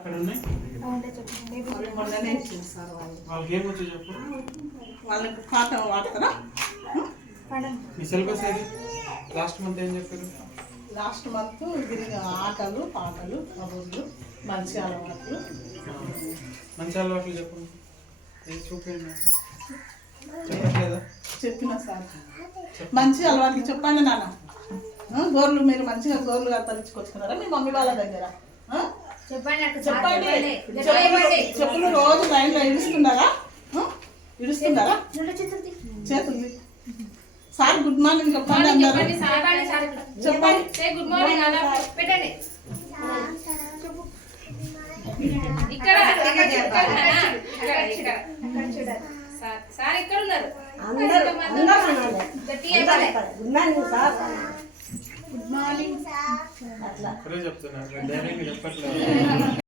అక్కడ ఉన్నాయి మొన్ననే ఇచ్చింది సార్ వాళ్ళకి ఏమొచ్చు చెప్పు. వాళ్ళకి పాట వాడతారా? మీ సిలబస్ ఏది? లాస్ట్ మంత్ ఏం చెప్పారు? లాస్ట్ మంత్ ఆటలు పాటలు కబుర్లు మంచి అలవాట్లు. మంచి అలవాట్లు చెప్పండి. ఏది చూపించండి. చెప్పట్లేదా? చెప్పిన సార్ మంచి అలవాట్లు చెప్పండి నాన్న. గోర్లు మీరు మంచిగా గోర్లు కత్తిరించుకొచ్చుకున్నారా మీ మమ్మీ వాళ్ళ దగ్గర? చెప్పండి. చెప్పులు రోజు లైన్లో ఇడుస్తున్నారా? ఇడుస్తున్నారా? చేతులు సార్ గుడ్ మార్నింగ్ చెప్పండి అందరూ. చెప్పండి గుడ్ మార్నింగ్ అలా పెట్టండి. ఇక్కడ సార్ ఇక్కడ ఉన్నారు. Good morning. అట్లా చెప్తున్నా. చెప్పట్లేదు.